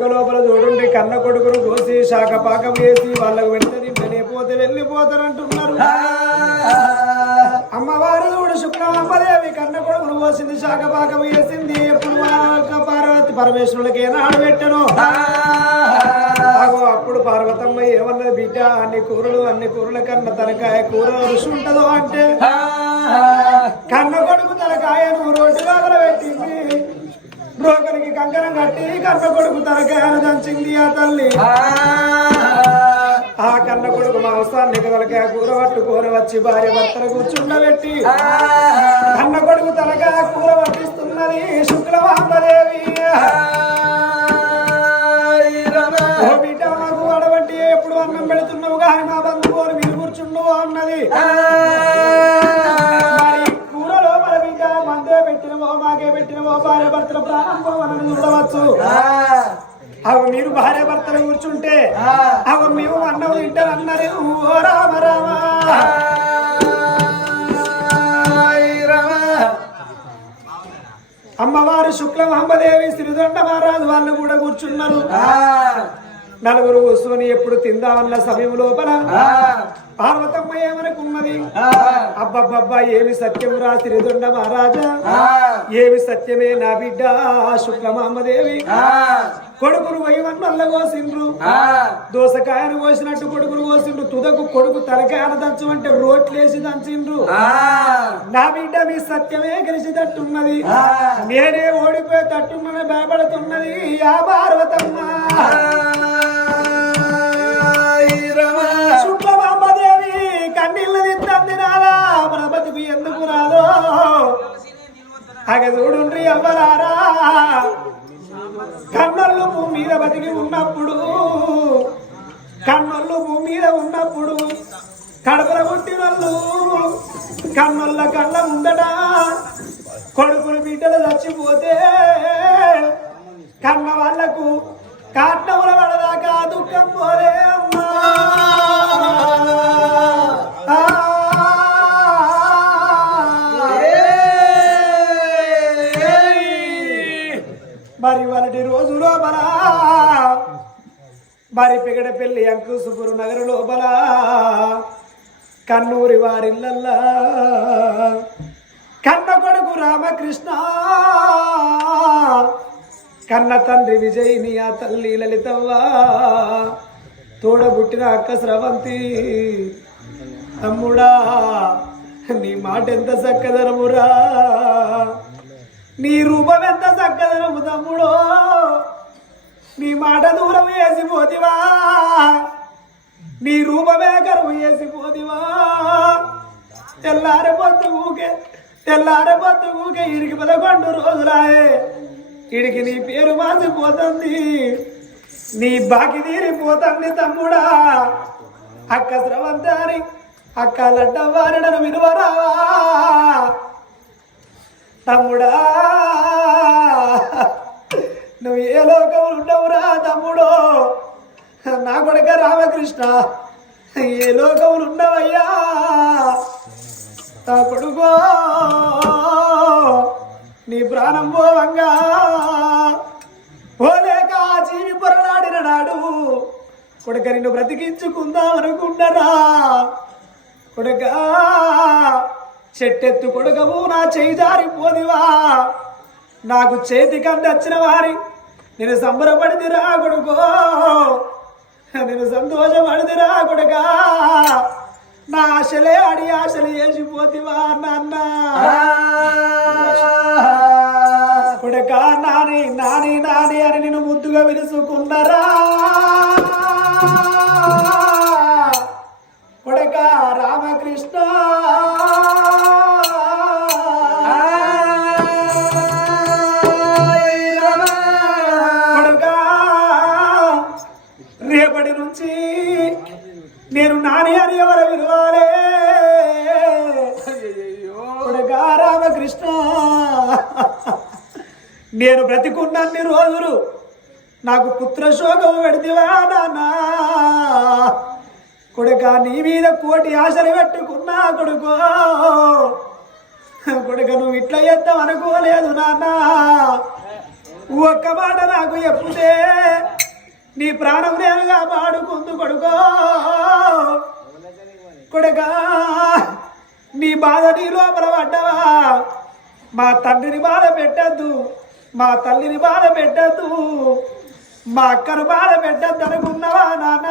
కోరిక లోపల చూడండి కన్న కొడుకును కోసి శాఖ పాకం వేసి వాళ్ళకు వెంటనే పోతే వెళ్ళిపోతారంటున్నారు. అమ్మవారు చూడు శుక్లమామ్మదేవి కన్న కొడుకును కోసింది శాఖ పాకం వేసింది ఎప్పుడు పార్వతి పరమేశ్వరులకి ఏనాడు పెట్టను? అగో అప్పుడు పార్వతమ్మ ఏమన్నది బిడ్డ అన్ని కూరలు అన్ని కూరల కన్నా తనకాయ కూర రుచి ఉంటదో అంటే? కన్న కంకణం కట్టి కన్న కొడుకు తలకాయను దంచింది ఆ తల్లి. ఆ. కన్న కొడుకు మాంసాన్ని తలకాయ కూర పట్టు కూర వచ్చి భార్య భర్తలు కూర్చుండబెట్టి. కన్న కొడుకు తలకాయ కూర పట్టిస్తున్నది శుక్రవామదేవి ఓ బిడ్డ నాకు ఎప్పుడు అన్నం పెడుతున్నావు కానీ నా బంధువులు మీరు కూర్చుండు అన్నది. ప్రాణం పోవనని చూడవచ్చు. అవి మీరు భార్య భర్తలు కూర్చుంటే అవి మేము అన్నం తింటారు అన్నారు ఓ రామ రామ. అమ్మవారు శుక్లం అంబదేవి శ్రీదండ మహారాజు వాళ్ళు కూడా కూర్చున్నారు. నలుగురు కూర్చొని ఎప్పుడు తిందామన్న సమయం లోపల పార్వతమ్మ ఏమనుకున్నది? అబ్బబ్బబ్బా ఏమి సత్యం రా శ్రీదండ మహారాజా? ఏమి సత్యమే నా బిడ్డ శుక్లమాంబదేవి కొడుకును వైవన్నల్ల కోసిండ్రు. దోసకాయను కోసినట్టు కొడుకును కోసిండ్రు. తుదకు కొడుకు తలకాయను దంచమంటే రోట్లేసి దంచిండ్రు. నా బిడ్డ మీ సత్యమే గెలిచేటట్టున్నది నేనే ఓడిపోయే తట్టున్నది భయపడుతున్నది. ఆ పార్వతమ్మ. మన ఎందుకు రాదో? అగ చూడుండ్రి అవ్వలారా. కన్నొల్లు భూమి మీద బతికి ఉన్నప్పుడు కన్నొల్లు భూమి మీద ఉన్నప్పుడు కడపల పుట్టినోళ్ళు కన్నుల కళ్ళ ముందట కొడుకులు బిడ్డలు చచ్చిపోతే కన్న వాళ్ళకు కాట్నముల పడదాకా పెళ్ళి నగరు లోపల కన్నూరి వారిల్లల్లా. కన్న కొడుకు రామకృష్ణ. కన్న తండ్రి విజయిని ఆ తల్లి లలితవ్వ. తోడబుట్టిన అక్క స్రవంతి. తమ్ముడా నీ మాట ఎంత చక్కదనమురా? నీ రూపం ఎంత చక్కదనము తమ్ముడో? నీ మాట దూరం వేసిపోతివా నీ రూపమే కరువు వేసిపోతివా తెల్లారి పొద్దు ఊకే తెల్లారి పొద్దు ఊకే ఇడికి పదకొండు రోజులాయే. ఇడికి నీ పేరు మాసిపోతుంది నీ బాకి తీరిపోతుంది తమ్ముడా. అక్క స్రవంతారి అక్క లడ్డవారిడను విలువరావా. తమ్ముడా. నువ్వు ఏ లోకంలో ఉండవురా తమ్ముడు. నా కొడుక రామకృష్ణ. ఏ లోకంలో ఉండవయ్యా. నా కొడుకో నీ ప్రాణం పోవంగా. పోలేక ఆ జీవి పొరలాడిన నాడు కొడుక నిన్ను బ్రతికించుకుందాం అనుకున్నారా కొడుక చెట్టెత్తు కొడుకవు నా చేయి జారిపోదివా నాకు చేతి కందచ్చిన వారి నేను సంబరపడిదిరా కొడుకో. నేను సంతోషపడిదిరా కొడుకా. నా ఆశలే అడి ఆశలు వేసిపోతివా నాన్న. కొడుకా నాని నాని నాని అని నేను ముద్దుగా వినుసుకున్నారా కొడుక రామకృష్ణ. నేను బ్రతికున్నన్ని రోజులు. నాకు పుత్రశోకం పెడితివా నానా కొడుక నీ మీద కోటి ఆశలు పెట్టుకున్నా కొడుకో. కొడుక నువ్వు ఇట్లా చేద్దాం అనుకోలేదు నాన్న. ఒక్క మాట నాకు చెప్పుతే నీ ప్రాణం నేనుగా పాడుకుందు కొడుకో. కొడుక నీ బాధ నీ లోపల పడ్డవా? మా తండ్రిని బాధ పెట్టద్దు. మా తల్లిని బాధ పెట్టద్దు మా అక్కను బాధ పెట్టద్దు అనుకున్నావా నాన్న?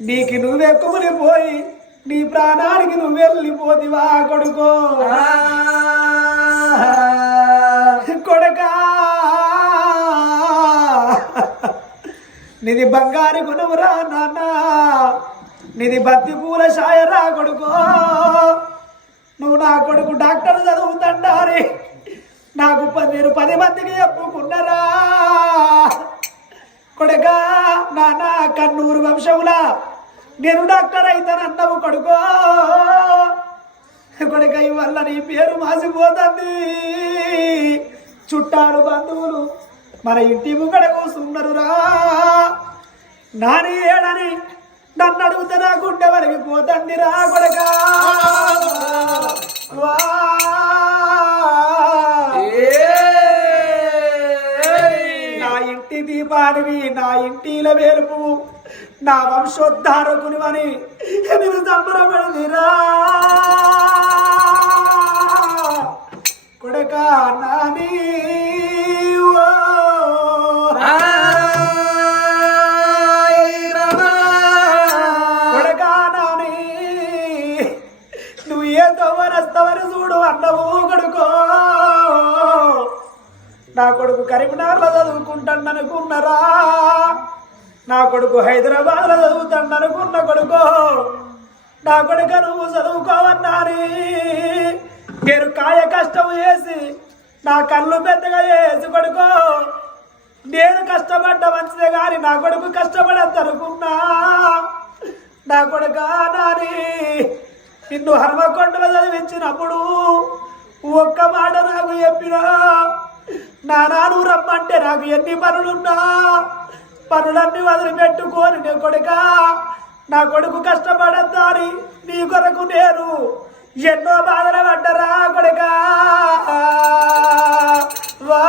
నీకు నువ్వే కుమిలిపోయి నీ ప్రాణానికి నువ్వు వెళ్ళిపోతివా కొడుకో. కొడకా! నిది బంగారు గుణమురా నాన్న. నిది బత్తి పూల షాయరా కొడుకో. నువ్వు నా కొడుకు డాక్టర్ చదువుతండారే. నాకు ప- నేను పది మందికి చెప్పుకున్నారా? కొడుకా నానా కన్నూరు వంశములా నేను డాక్టర్ అయితానన్నావు కొడుకో. కొడుక ఇవల్ల నీ పేరు మాసిపోతుంది. చుట్టాలు బంధువులు మన ఇంటి ముంగడ కూసున్నరురా నాని ఏడని నన్ను అడుగుతా నా గుండె వలిగిపోతుంది రా కొడక దీపానివి నా ఇంటిల వేలుపు నా వంశోద్ధారకునివని నేను సంబరపడదిరా కొడక నాని ఓ. కొడక నాని నువ్వు ఏ తవ్వరస్తవని చూడు అన్నవు నా కొడుకు కరీంనగర్లో చదువుకుంటాననుకున్నారా? నా కొడుకు హైదరాబాద్లో చదువుతాడనుకున్న కొడుకు నా కొడుకు నువ్వు చదువుకోవన్నాని నేను కాయ కష్టం చేసి నా కళ్ళు పెద్దగా చేసి కొడుకో నేను కష్టపడ్డ మంచిదే కానీ నా కొడుకు కష్టపడద్దు అనుకున్నా నా కొడుక నాని నిన్ను హర్మకొండలో చదివించినప్పుడు ఒక్క మాట నాకు చెప్పినా? నా నాను రమ్మంటే నాకు ఎన్ని పనులున్నా? పనులన్నీ వదిలిపెట్టుకోని నీ కొడుక. నా కొడుకు కష్టపడద్దాని నీ కొరకు నేను ఎన్నో బాధలు పడ్డరా కొడుక. వా.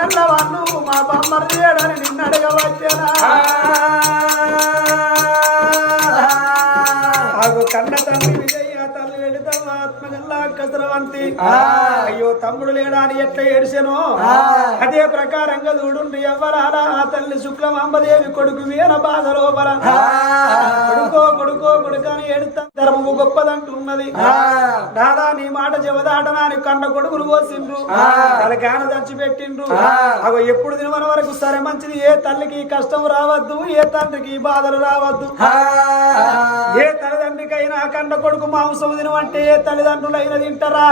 ఆత్మగల్ల వాళ్ళు మా బొమ్మరు చేయడని నిన్ను అడగవచ్చేనా కన్న తల్లి విజయ తల్లి ఆత్మగల్లా కసరవంతి. అయ్యో తమ్ముడు లేడా అని ఎట్లా ఏడిసెనో? అదే ప్రకారంగా చూడుండి ఎవ్వరాలా ఆ తల్లి శుక్లమాంబదేవి కొడుకు వీర బాధ లోపల కొడుకో కొడుకో కొడుకని ఏడుతా ధర్మము గొప్పదంటున్నది. దాదా నీ మాట చెవదాటనా అని కన్న కొడుకులు పోసిండ్రు. తలకాన పెట్టిండ్రు అగో ఎప్పుడు దినవన వరకు సరే మంచిది. ఏ తల్లికి కష్టం రావద్దు ఏ తండ్రికి బాధలు రావద్దు. ఏ తల్లిదండ్రికైనా కన్న కొడుకు మాంసం తినమంటే ఏ తల్లిదండ్రులైనా తింటారా?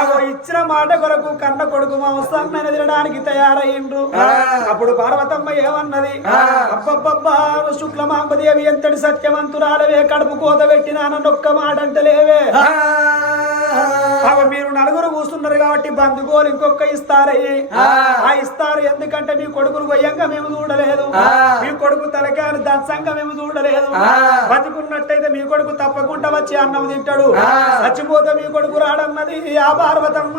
అగో ఇచ్చిన మాట కొరకు కన్న కొడుకు మాంసాన్ని తినడానికి తయారయ్యిండ్రు. అప్పుడు పార్వతమ్మ ఏమన్నది? అబ్బబ్బబ్బా శుక్లమాంబదేవి ఎంతటి సత్యవంతురాలవే? కడుపు కోత పెట్టినానొక్క మాట అంటే కాబట్టి బంధుగోలు ఇంకొక ఇస్తారయ్యి ఆ. ఇస్తారు ఎందుకంటే మీ కొడుకులు వయ్యంగా మేము చూడలేదు. మీ కొడుకు తలకాయలు దంచంగా మేము చూడలేదు. బతికున్నట్టయితే మీ కొడుకు తప్పకుండా వచ్చి అన్నం తింటాడు. చచ్చిపోతే మీ కొడుకు రాడన్నది ఆ పార్వతమ్మ.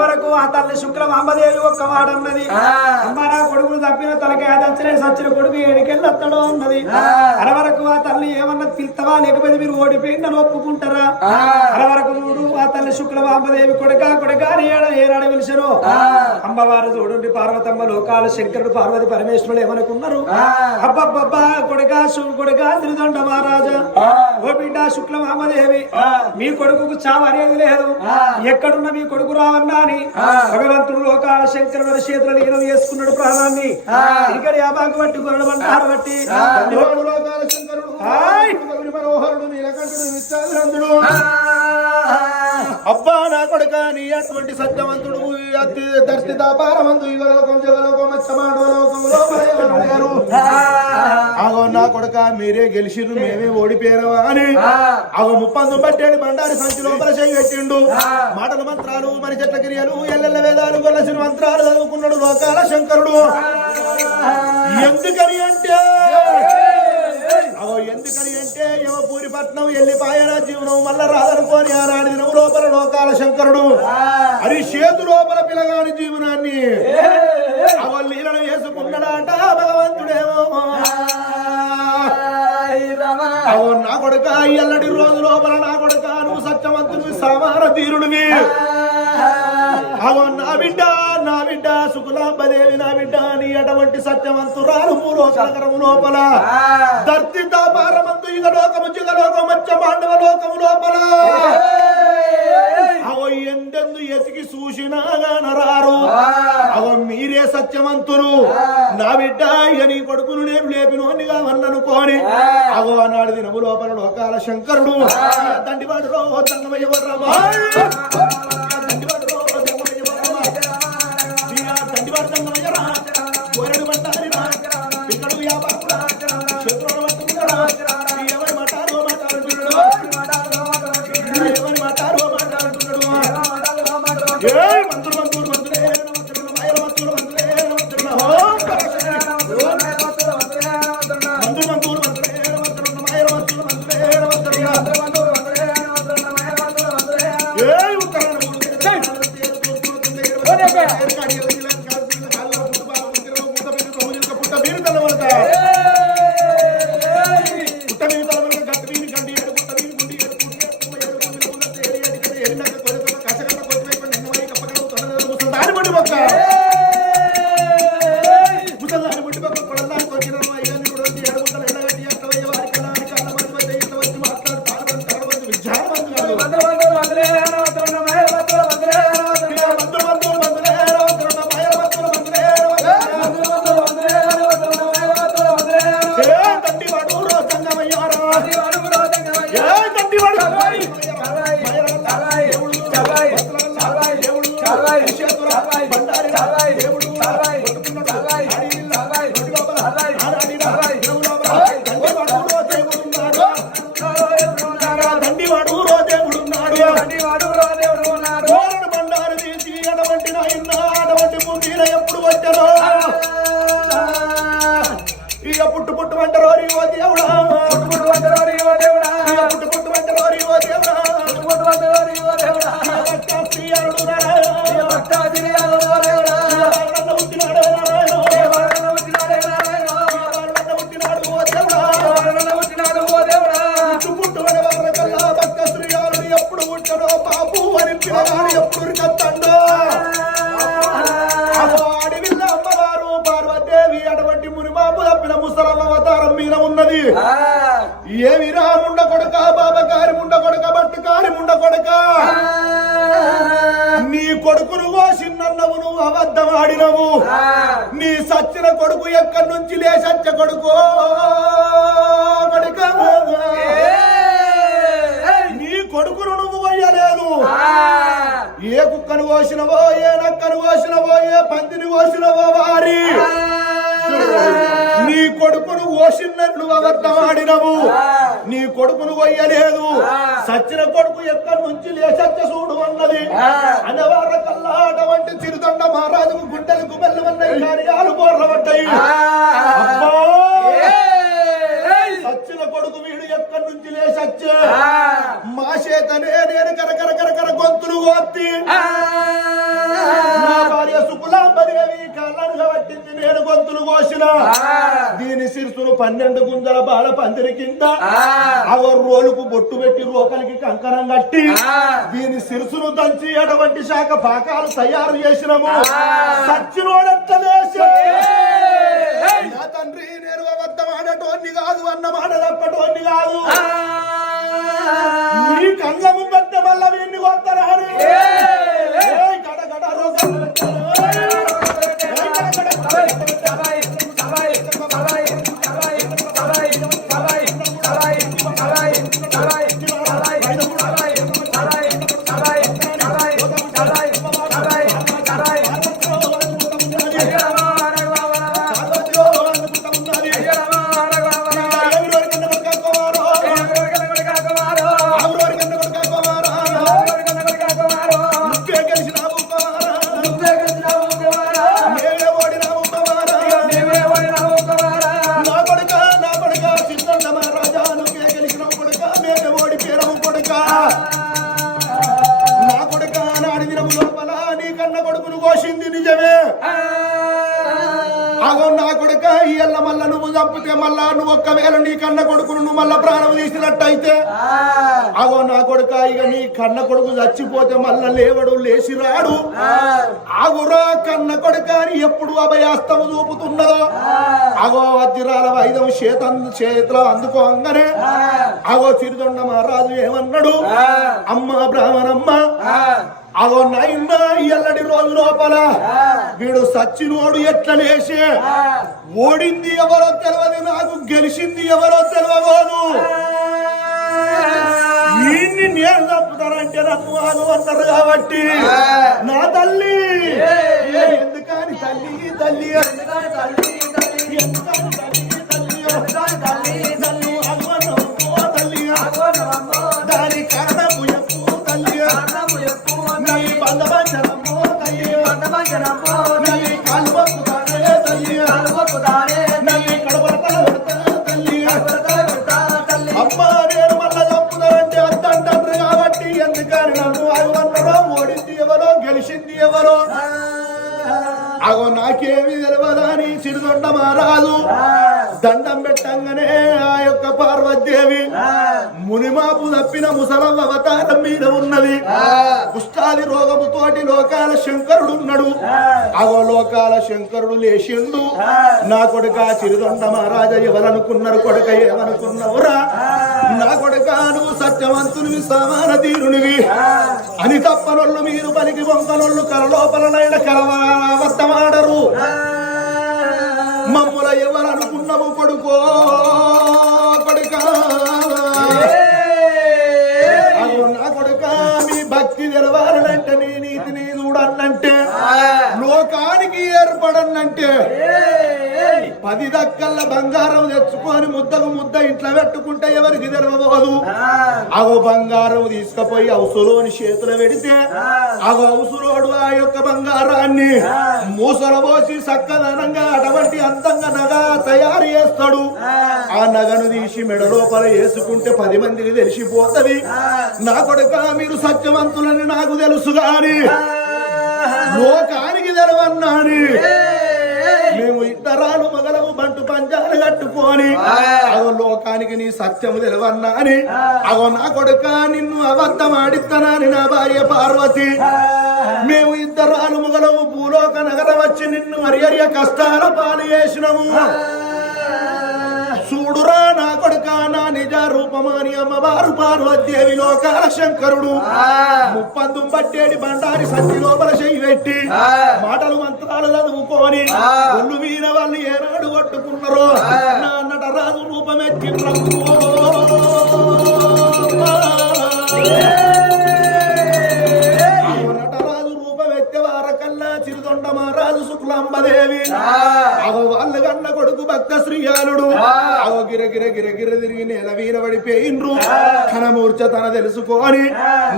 వరకు ఆ తల్లి శుక్లం అమ్మదేవి ఒక్క వాడన్నది అమ్మ నా కొడుకును తప్పిన తలకాయ దంచలే సచ్చిన కొడుకు ఏడికెళ్ళి వస్తాడో అన్నది. వరకు ఆ తల్లి ఏమన్నా పిలుస్తావా లేకపోతే మీరు ఓడిపోయిందని ఒప్పుకుంటారా? వరకు చూడు. ఆ తల్లి శుక్లం అమ్మదేవి కొడుక కొడుక ఏనాడు పిలిచారు? అమ్మవారు చూడండి పార్వతమ్మ లోకాలు శంకరుడు పార్వతి పరమేశ్వరుడు ఏమనుకున్నారు? అబ్బబ్బబ్బా కొడుక కొడుక శ్రీదండ మహారాజా. ఓ బిడ్డ శుక్లం అమ్మదేవి మీ కొడుకుకు చావు అనేది లేదు. ఎక్కడున్న మీ కొడుకు రావన్నా అని భగవంతుడు లోకాల శంకరుడు చేతులు లీనం చేసుకున్నాడు ప్రాణాన్ని. ఇక్కడ యాబాకు బట్టి కొరడు బండారు బట్టి లోకాల శంకరుడు. మనోహరుడు నీలకంఠుడు నిత్యానందుడు అబ్బా నా కొడుక నీ అటువంటి సత్యవంతుడు అతి దర్శిత పారమందు యుగలోకం జగలోకం మచ్చమాండవలోకం లోపలేరు అగో నా కొడుక మీరే గెలిచిర్రు మేమే ఓడిపోయారా అని. అగో ముప్పందు పట్టేడు బండారి సంచి లోపల చేయి పెట్టిండు. మాటల మంత్రాలు మరి చెట్ల క్రియలు ఎల్లెల్ల వేదాలు గొల్లసిన మంత్రాలు చదువుకున్నాడు లోకాల శంకరుడు. ఎందుకని అంటే? ఎందుకని అంటే యమపూరి పట్నం ఎల్లిపాయన జీవనం మల్ల రాదనుకోని ఆనాడు దినం లోపల లోకాల శంకరుడు. అది చేతు లోపల పిలగాని జీవనాన్ని. అవో లీలను వేసుకున్నాడాట భగవంతుడేమో. అవో నా కొడుక ఎల్లడి రోజు లోపల నా కొడుక నువ్వు సత్యవంతుని సమాన తీరుడివి అవో నా బిడ్డ నా బిడ్డ సుకులాంబదేవి నా బిడ్డ నీ అటువంటి సత్యవంతురాలు మూలోకరము లోపల. దర్శిత పారమంతు ఇక లోకము జిగ లోకము మచ్చ పాండవ లోకము లోపల. అవో ఎందెందు ఎతికి చూసినా నరారు అవో మీరే సత్యవంతులు. నా బిడ్డ ఇక నీ కొడుకును నేను లేపినోనిగా వన్ననుకోని అవో ఆనాడు దినము లోపల లోకాల శంకరుడు. దండివాడు రో దంగమయ్య వర్రమా ఏయ్ ఆడినవు. నీ సచ్చిన కొడుకు ఎక్కడి నుంచి లే సచ్చ కొడుకు? నీ కొడుకును నువ్వు పోయలేదు ఏ కుక్కను కోసినవో ఏ నక్కను కోసినవో ఏ పందిని కోసినవో వారి. నీ కొడుకును కోసినట్లు అబద్ధం ఆడినవు. నీ కొడుకును కొయ్యలేదు. సచ్చిన కొడుకు ఎక్కడి నుంచి లేచచ్చ చూడు అన్నది అనవార కల్లాట వంటి చిరుదండ మహారాజుకు గుండెలకు బెల్లమన్నాయి కార్యాలు బోర్లబడ్డాయి! సచ్చిన కొడుకు ఎక్కడి నుంచి లేచచ్చే మా చేతనే నేను కరకర కరకర గొంతులు కోత్తి. నా భార్య సుకులాంబదేవి పట్టింది నేను గొంతులు కోసిన. దీని శిరసును పన్నెండు గుంజల బాల పందిరి కింద అవ రోలుకు బొట్టు పెట్టి రోకలికి కంకణం కట్టి దీని శిరసును దంచి అటువంటి శాఖ పాకాలు తయారు చేసినము. సచ్చినోడంత వేసే నా తండ్రి కాదు అన్న మాట తప్పటోన్ని కాదు. నీ కంగము పెద్ద వల్ల వీడిని కొత్తరాడు ఏయ్ గడ మళ్ళా నువ్వు ఒక్కవేళ నీ కన్న కొడుకును నువ్వు మళ్ళా ప్రాణం తీసినట్టయితే? అగో నా కొడుక ఇక నీ కన్న కొడుకు చచ్చిపోతే మళ్ళా లేవడు లేచి రాడు. ఆగురా కన్న కొడుక అని ఎప్పుడు అభయాస్తము చూపుతున్నదో? అగో వజ్రాల వైదం చేత చేతిలో అందుకోంగానే అగో చిరుదొండ మహారాజు ఏమన్నాడు? అమ్మ బ్రాహ్మణమ్మ అగో నాయన ఎల్లడి రోజు లోపల వీడు సచ్చినోడు ఎట్ల లేచి? ఓడింది ఎవరో తెలియదు నాకు గెలిచింది ఎవరో తెలియబోదు వీడిని నేను తప్పుతానంటే నన్ను ఆగు అన్నారు కాబట్టి. నా తల్లి. ఎందుకని తల్లి తల్లి ఎందుకని తల్లి తల్లి? నన్ను పార్వతీదేవి మునిమాపు తప్పిన ముసలమ్మ అవతారం మీద ఉన్నది. కుష్టాది రోగముతోటి లోకాల శంకరుడు ఉన్నాడు అగో లోకాల శంకరుడు లేచిండు. నా కొడుక చిరుదొండ మహారాజ ఎవరనుకున్నారు? కొడుక ఏమనుకున్నవురా? నా కొడుక నువ్వు సత్యవంతునివి సమాన తీరునివి అని తప్పనొల్లు మీరు పలికి వంకనొల్లు కలలోపలనైన కలవద్దమాడరు మమ్ముల ఎవరనుకున్నావు కొడుకా? ఏర్పడన్నంటే పది దక్కల్ల బంగారం తెచ్చుకొని ముద్దకు ముద్ద ఇంట్లో పెట్టుకుంటే ఎవరికి తెలవబోదు? అగో బంగారం తీసుకుపోయి అవసరోని చేతులు పెడితే అగో అవసరోడు ఆ యొక్క బంగారాన్ని మూసల పోసి చక్కదనంగా అటువంటి అందంగా నగ తయారు చేస్తాడు. ఆ. నగను తీసి మెడ లోపల వేసుకుంటే పది మందికి తెలిసిపోతది. నా కొడుక మీరు సత్యవంతులని నాకు తెలుసు గాని లోకానికి తెలవన్నాని మేము ఇద్దరాలు మగలము బంటు పంజాలు కట్టుకు అనుకోని అగో లోకానికి నీ సత్యము తెలవన్నా అని అగో నా కొడుక నిన్ను అబద్ధం ఆడిస్తానని నా భార్య పార్వతి. మేము ఇద్దరు అలుముగలము భూలోక నగరం వచ్చి నిన్ను అరియర్య కష్టాల పాలు చేసినము. చూడురా నా కొడుక నా నిజ రూపమాని అమ్మవారు పార్వతీదేవి లోకాల శంకరుడు. ముప్పందు పట్టేడి బండారి సత్తి లోపల చెయ్యి పెట్టి మాటలు మంత్రాలు చదువుకొని ఒళ్ళు వీర వాళ్ళు ఏనాడు కొట్టుకున్నారో? నా నట రాజు రూపమెత్తి నటరాజు మహారాజు శుక్లాంబదేవి. అగో వాళ్ళ గన్న కొడుకు భక్త శ్రీయాలుడు. అగో గిర గిర గిర గిర తిరిగి నేల వీర పడిపోయిండ్రు. ఘనమూర్చ తన తెలుసుకొని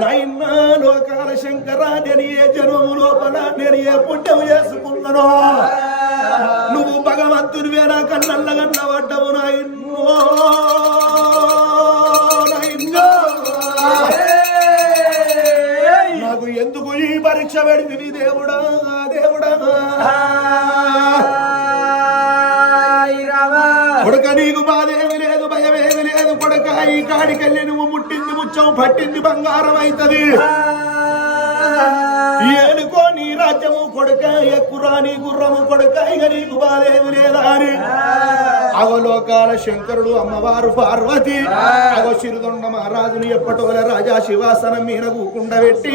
నైన్న లోకాల శంకరా నేను ఏ జనము లోపల నేను ఏ పుణ్యము చేసుకున్నానో. నువ్వు భగవంతుని నా కన్నల్ల కన్న పడ్డవు నాయన్నో. నాకు ఎందుకు ఈ పరీక్ష దేవుడా దేవుడా? కొడక నీకు బాధేమి లేదు భయమేమి లేదు. కొడక ఈ కాడికెళ్ళి నువ్వు ముట్టింది ముచ్చం పట్టింది బంగారం అవుతుంది ఏనుకో నీ రాజ్యము కొడుక ఎక్కురా నీ గుర్రము కొడుక ఇక నీకు బాధేమి లేదా అని. అవలోకాల శంకరుడు అమ్మవారు పార్వతి. అగో చిరుదొండ మహారాజుని ఎప్పటోల రాజా శివాసనం మీద కూకుండబెట్టి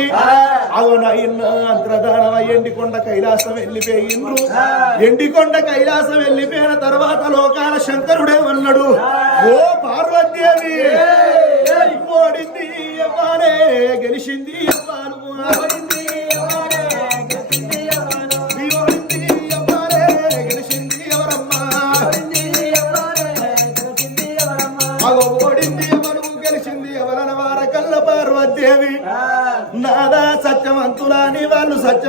అగో నైన్న అంతర్ధానం ఎండికొండ కైలాసం వెళ్ళిపోయిండ్రు. ఎండికొండ కైలాసం వెళ్ళిపోయిన తర్వాత లోకాల శంకరుడే అన్నాడు ఓ పార్వతీదేవి ఓడింది గెలిచింది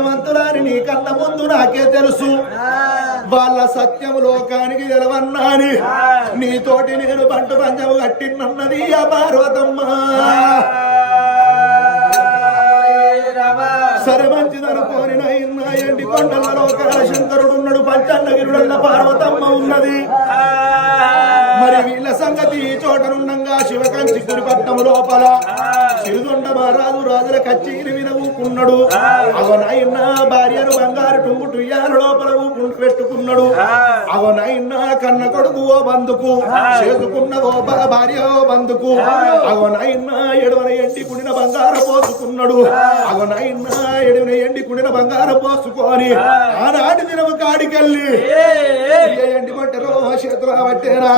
సత్యవంతులాని నీ కన్న ముందు నాకే తెలుసు. వాళ్ళ సత్యము లోకానికి తెలవన్నాని నీతోటి నేను బంటు పంచము కట్టినన్నది ఆ పార్వతమ్మ. సరే మంచిదనుకోని నైనా ఎండి కొండల లోకాల శంకరుడు ఉన్నాడు పంచన్నగిరుడల్ల పార్వతమ్మ ఉన్నది. మరి వీళ్ళ సంగతి ఈ చోటనుండంగా శివకంచి కురిపట్నం లోపల. సిరిదొండ మహారాజు రాజుల కచ్చేరి మీద ఊకున్నాడు అవనైనా భార్యను బంగారు టుంగు టుయ్యాల లోపల ఊకుంటూ పెట్టుకున్నాడు. అవనైనా కన్న కొడుకు ఓ బందుకు చేసుకున్న ఓ భార్య ఓ బందుకు అవనైనా ఎడవన ఎండి కుడిన బంగారం పోసుకున్నాడు. అవనైనా ఎడవన ఎండి కుడిన బంగారం పోసుకొని ఆనాటి దినము కాడికెళ్ళి ఎండి పట్టరో చేతుల పట్టేరా.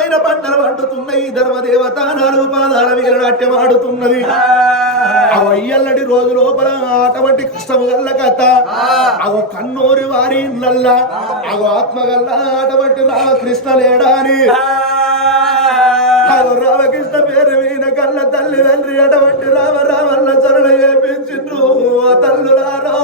నేస్తమైన పంటలు పండుతున్నాయి ధర్మదేవత నాలుగు పాదాల వీరనాట్యం ఆడుతున్నది. అవయ్యల్లడి రోజు లోపల అటువంటి కష్టము గల్ల కథ. అవ కన్నూరి వారి నల్ల అవ ఆత్మగల్ల అటువంటి రామకృష్ణ లేడాని రామకృష్ణ పేరు మీద కళ్ళ తల్లి తండ్రి అటువంటి రామ రామల్ల చరణ చేపించిండ్రు ఆ తల్లులారా.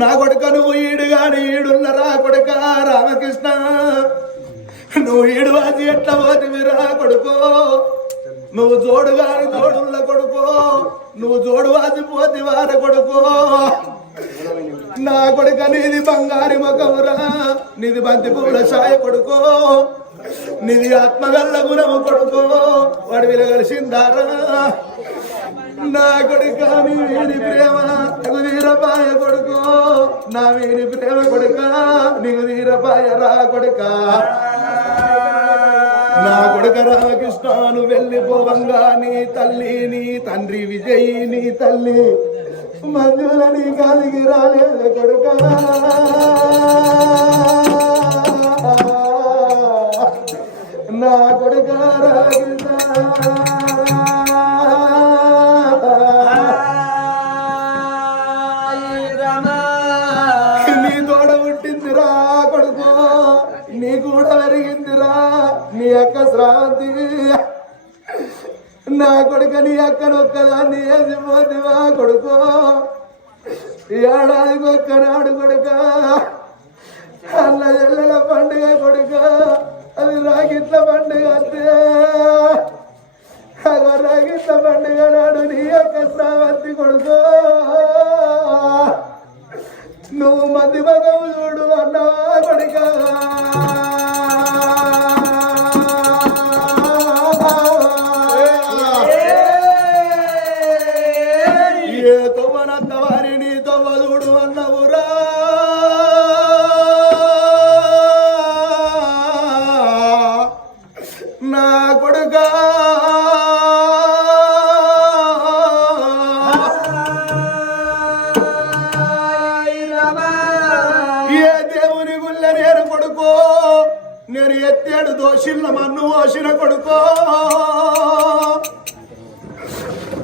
నా కొడుక నువ్వు ఈడు గాని ఈడున్న రా కొడుక? రామకృష్ణ. నువ్వు ఈడు అది ఎట్ల పోతివి రా కొడుకో? నువ్వు జోడు గాని జోడుల్ల కొడుకో? నువ్వు జోడు వాసి పోతి వార కొడుకో? నా కొడుక నీది బంగారి ముఖమురా? నీది బంతి పువ్వుల సాయ కొడుకో? నీది ఆత్మగల్ల గుణము కొడుకో? వాడి విలగలిసిందారా నా కొడుక నీ వీరి ప్రేమ నాకు వీరపాయ కొడుకు. నా వీరి ప్రేమ కొడుక నీకు వీరపాయ రా కొడుక. నా కొడుక రామకృష్ణను వెళ్ళిపోవంగా నీ తల్లి నీ తండ్రి విజయ్ నీ తల్లి. మధ్యలని కలిగి రాలేదు కొడుక. నా కొడుక రామకృష్ణ శ్రాంతి నా కొడుకని అక్కను ఒక్కదాన్ని వేసిపోతివా కొడుకు? ఏడాదికి ఒక్కనాడు కొడుక? అల్ల చెల్లెల పండుగ కొడుక? అది రాగిట్ల పండుగ అంతే అగో రాగిట్ల పండుగ నాడు నీ యొక్క శ్రావంతి కొడుకు. నువ్వు మధ్య చూడు అన్నవా కొడుకా?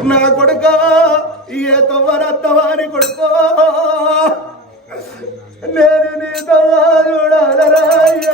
నా కొడుక ఏ తవ్వరత్తవాని కొడుకో. నేను నీ తవ్వ చూడాలరాయ్యవా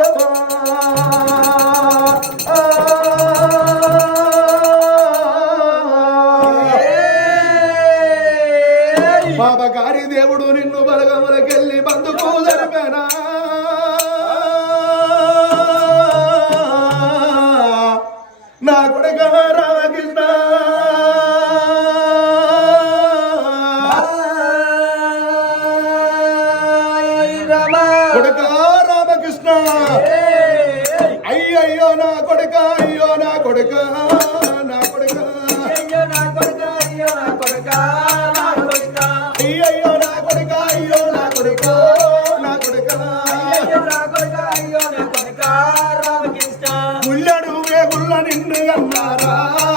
జగన్నారా